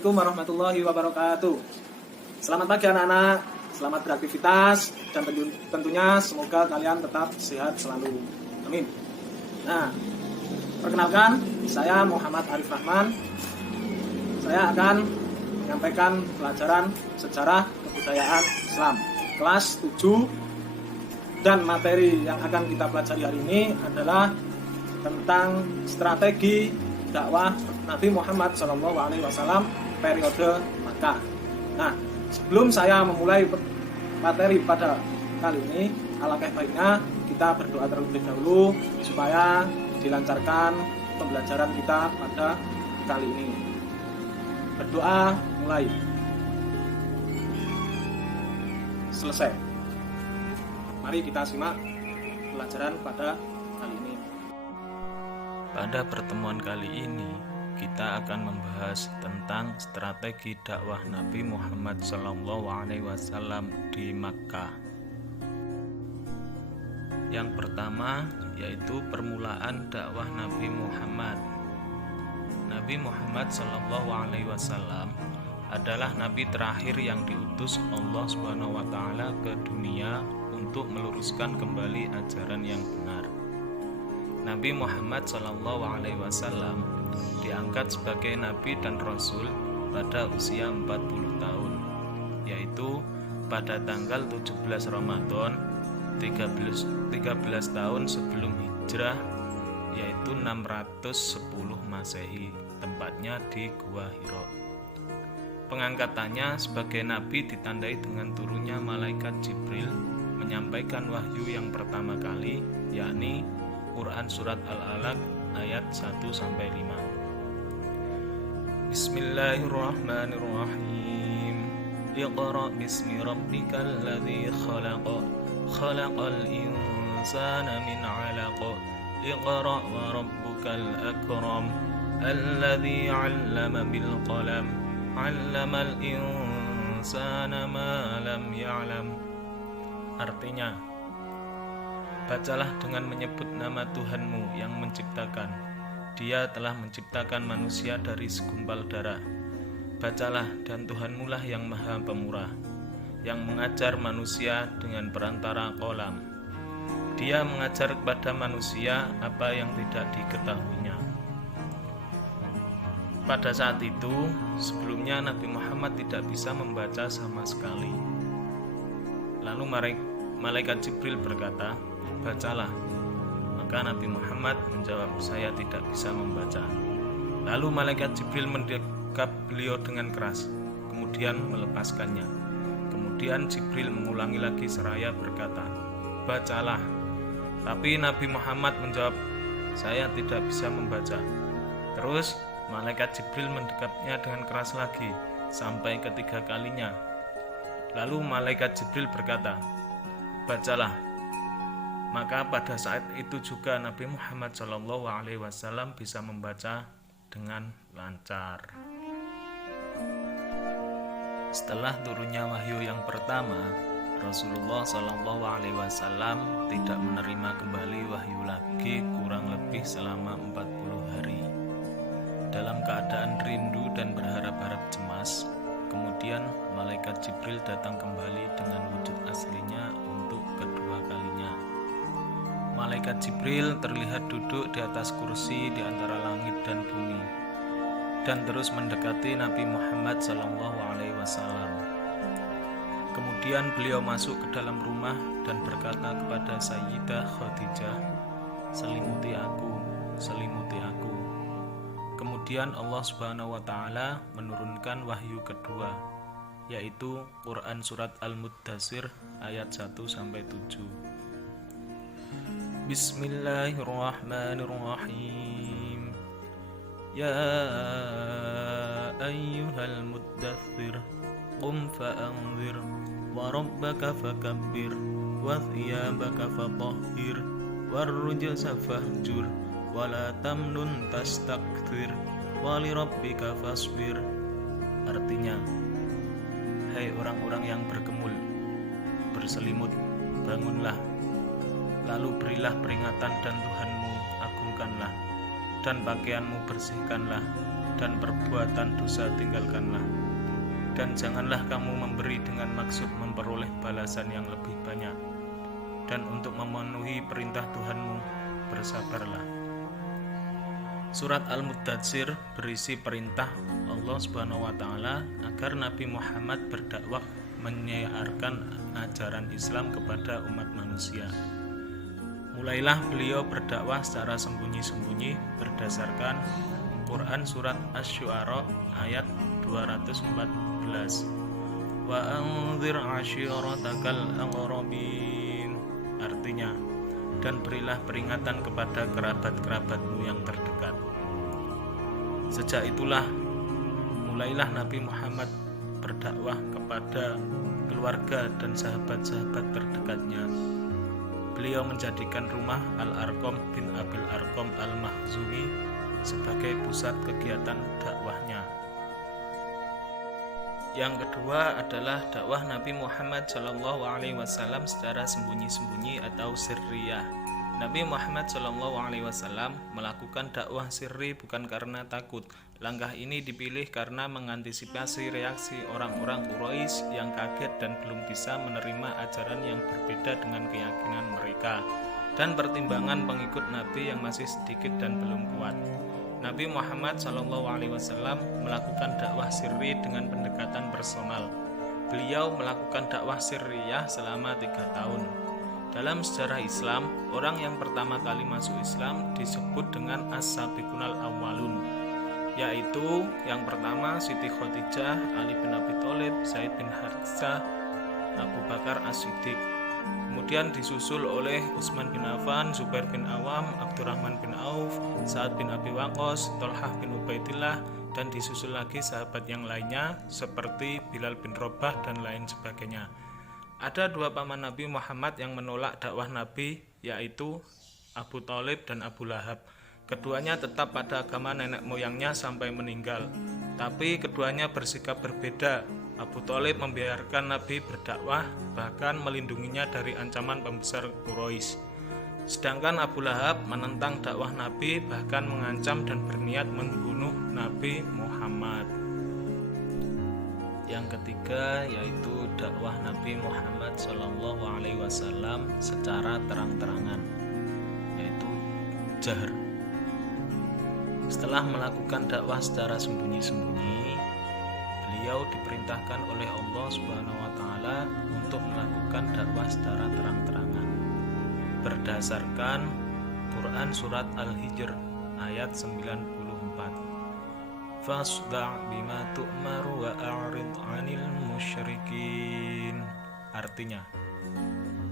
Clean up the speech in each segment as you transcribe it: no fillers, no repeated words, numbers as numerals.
Assalamualaikum warahmatullahi wabarakatuh. Selamat pagi anak-anak, selamat beraktivitas, dan tentunya semoga kalian tetap sehat selalu. Amin. Nah, perkenalkan, saya Muhammad Arif Rahman. Saya akan menyampaikan pelajaran sejarah kebudayaan Islam kelas 7, dan materi yang akan kita pelajari hari ini adalah tentang strategi dakwah Nabi Muhammad SAW periode Makkah. Nah, sebelum saya memulai materi pada kali ini, alangkah baiknya kita berdoa terlebih dahulu supaya dilancarkan pembelajaran kita pada kali ini. Berdoa mulai. Selesai. Mari kita simak pelajaran pada kali ini. Pada pertemuan kali ini, kita akan membahas tentang strategi dakwah Nabi Muhammad SAW di Makkah. Yang pertama yaitu permulaan dakwah Nabi Muhammad. Nabi Muhammad SAW adalah nabi terakhir yang diutus Allah SWT ke dunia untuk meluruskan kembali ajaran yang benar. Nabi Muhammad SAW diangkat sebagai nabi dan rasul pada usia 40 tahun, yaitu pada tanggal 17 Ramadan 13 tahun sebelum hijrah, yaitu 610 Masehi, tempatnya di Gua Hira. Pengangkatannya sebagai nabi ditandai dengan turunnya malaikat Jibril menyampaikan wahyu yang pertama kali, yakni Quran Surat Al-Alaq ayat 1-5. Bismillahirrahmanirrahim. Iqra bismi rabbikal ladzi khalaq, khalaqal insana min 'alaq. Iqra wa rabbukal akram, alladzi 'allama bil qalam, 'allamal insana ma lam ya'lam. Artinya, bacalah dengan menyebut nama Tuhanmu yang menciptakan. Dia telah menciptakan manusia dari segumpal darah. Bacalah, dan Tuhanmu lah yang maha pemurah, yang mengajar manusia dengan perantara qalam. Dia mengajar kepada manusia apa yang tidak diketahuinya. Pada saat itu, sebelumnya Nabi Muhammad tidak bisa membaca sama sekali. Lalu malaikat Jibril berkata, "Bacalah." Maka Nabi Muhammad menjawab, "Saya tidak bisa membaca." Lalu malaikat Jibril mendekap beliau dengan keras, kemudian melepaskannya. Kemudian Jibril mengulangi lagi seraya berkata, "Bacalah." Tapi Nabi Muhammad menjawab, "Saya tidak bisa membaca." Terus malaikat Jibril mendekapnya dengan keras lagi sampai ketiga kalinya. Lalu malaikat Jibril berkata, "Bacalah." Maka pada saat itu juga Nabi Muhammad SAW bisa membaca dengan lancar. Setelah turunnya wahyu yang pertama, Rasulullah SAW tidak menerima kembali wahyu lagi kurang lebih selama 40 hari. Dalam keadaan rindu dan berharap-harap cemas, kemudian malaikat Jibril datang kembali dengan wujud aslinya untuk kedua kalinya. Malaikat Jibril terlihat duduk di atas kursi di antara langit dan bumi, dan terus mendekati Nabi Muhammad SAW. Kemudian beliau masuk ke dalam rumah dan berkata kepada Sayyidah Khadijah, "Selimuti aku, selimuti aku." Kemudian Allah Subhanahu wa Ta'ala menurunkan wahyu kedua, yaitu Quran Surat Al-Muddatsir ayat 1-7. Bismillahirrahmanirrahim. Ya ayyuhal muddatsir, qum fa'anzir, wa rabbaka fakabbir, wa thiyabaka fatahhir, warrujza fahjur, wala tamnun tastakthir, wali rabbika fasbir. Artinya, hai orang-orang yang berkemul, berselimut, bangunlah, lalu berilah peringatan dan Tuhanmu agungkanlah, dan pakaianmu bersihkanlah, dan perbuatan dosa tinggalkanlah. Dan janganlah kamu memberi dengan maksud memperoleh balasan yang lebih banyak. Dan untuk memenuhi perintah Tuhanmu, bersabarlah. Surat Al-Muddatsir berisi perintah Allah Subhanahu wa taala agar Nabi Muhammad berdakwah menyiarkan ajaran Islam kepada umat manusia. Mulailah beliau berdakwah secara sembunyi-sembunyi berdasarkan Quran surat Asy-Syu'ara ayat 214. Wa anzir 'ashiratakal aqrabin. Artinya, dan berilah peringatan kepada kerabat-kerabatmu yang terdekat. Sejak itulah mulailah Nabi Muhammad berdakwah kepada keluarga dan sahabat-sahabat terdekatnya. Beliau menjadikan rumah Al-Arqam bin Abil Arqam Al-Makhzumi sebagai pusat kegiatan dakwahnya. Yang kedua adalah dakwah Nabi Muhammad SAW secara sembunyi-sembunyi atau sirriyah. Nabi Muhammad SAW melakukan dakwah sirri bukan karena takut. Langkah ini dipilih karena mengantisipasi reaksi orang-orang Quraisy yang kaget dan belum bisa menerima ajaran yang berbeda dengan keyakinan mereka, dan pertimbangan pengikut Nabi yang masih sedikit dan belum kuat. Nabi Muhammad SAW melakukan dakwah sirri dengan pendekatan personal. Beliau melakukan dakwah sirriyah selama 3 tahun. Dalam sejarah Islam, orang yang pertama kali masuk Islam disebut dengan As-Sabiqunal Awwalun, yaitu yang pertama Siti Khadijah, Ali bin Abi Thalib, Zaid bin Haritsah, Abu Bakar As-Siddiq. Kemudian disusul oleh Utsman bin Affan, Zubair bin Awam, Abdurrahman bin Auf, Sa'ad bin Abi Waqqas, Thalhah bin Ubaidillah, dan disusul lagi sahabat yang lainnya seperti Bilal bin Rabah dan lain sebagainya. Ada 2 paman Nabi Muhammad yang menolak dakwah Nabi, yaitu Abu Thalib dan Abu Lahab. Keduanya tetap pada agama nenek moyangnya sampai meninggal, tapi keduanya bersikap berbeda. Abu Thalib membiarkan Nabi berdakwah, bahkan melindunginya dari ancaman pembesar Quraisy. Sedangkan Abu Lahab menentang dakwah Nabi, bahkan mengancam dan berniat membunuh Nabi Muhammad. Yang ketiga yaitu dakwah Nabi Muhammad SAW secara terang-terangan, yaitu jahr. Setelah melakukan dakwah secara sembunyi-sembunyi, beliau diperintahkan oleh Allah Subhanahu wa taala untuk melakukan dakwah secara terang-terangan berdasarkan Quran surat Al-Hijr ayat 94. Fasda' bima tu'maru wa a'rid 'anil musyrikin. Artinya,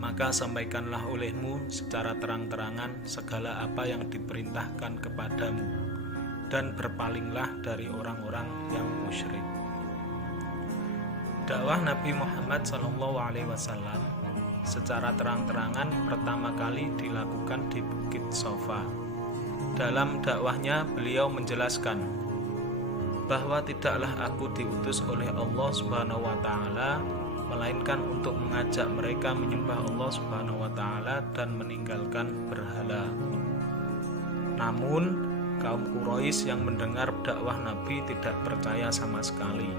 maka sampaikanlah olehmu secara terang-terangan segala apa yang diperintahkan kepadamu, dan berpalinglah dari orang-orang yang musyrik. Dakwah Nabi Muhammad SAW secara terang-terangan pertama kali dilakukan di Bukit Shafa. Dalam dakwahnya beliau menjelaskan bahwa tidaklah aku diutus oleh Allah Subhanahu wa taala melainkan untuk mengajak mereka menyembah Allah Subhanahu wa taala dan meninggalkan berhala. Namun kaum Quraisy yang mendengar dakwah Nabi tidak percaya sama sekali.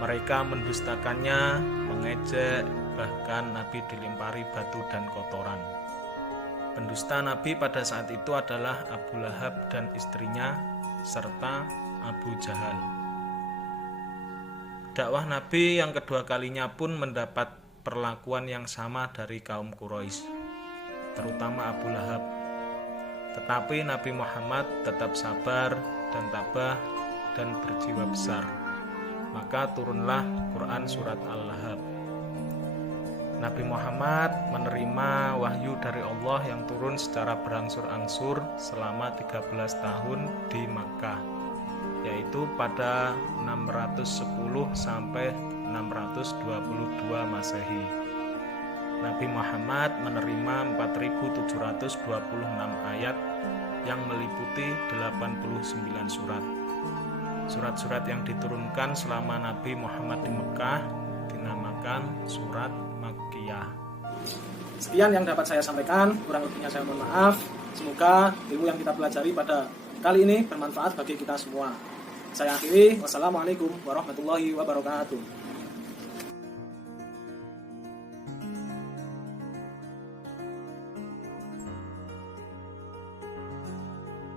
Mereka mendustakannya, mengejek, bahkan Nabi dilempari batu dan kotoran. Pendusta Nabi pada saat itu adalah Abu Lahab dan istrinya serta Abu Jahal. Dakwah Nabi yang kedua kalinya pun mendapat perlakuan yang sama dari kaum Quraisy, terutama Abu Lahab. Tetapi Nabi Muhammad tetap sabar dan tabah dan berjiwa besar. Maka turunlah Quran surat Al-Lahab. Nabi Muhammad menerima wahyu dari Allah yang turun secara berangsur-angsur selama 13 tahun di Makkah, yaitu pada 610 sampai 622 Masehi. Nabi Muhammad menerima 4.726 ayat yang meliputi 89 surat. Surat-surat yang diturunkan selama Nabi Muhammad di Mekah dinamakan surat Makkiyah. Sekian yang dapat saya sampaikan, kurang lebihnya saya mohon maaf. Semoga ilmu yang kita pelajari pada kali ini bermanfaat bagi kita semua. Saya akhiri. Wassalamualaikum warahmatullahi wabarakatuh.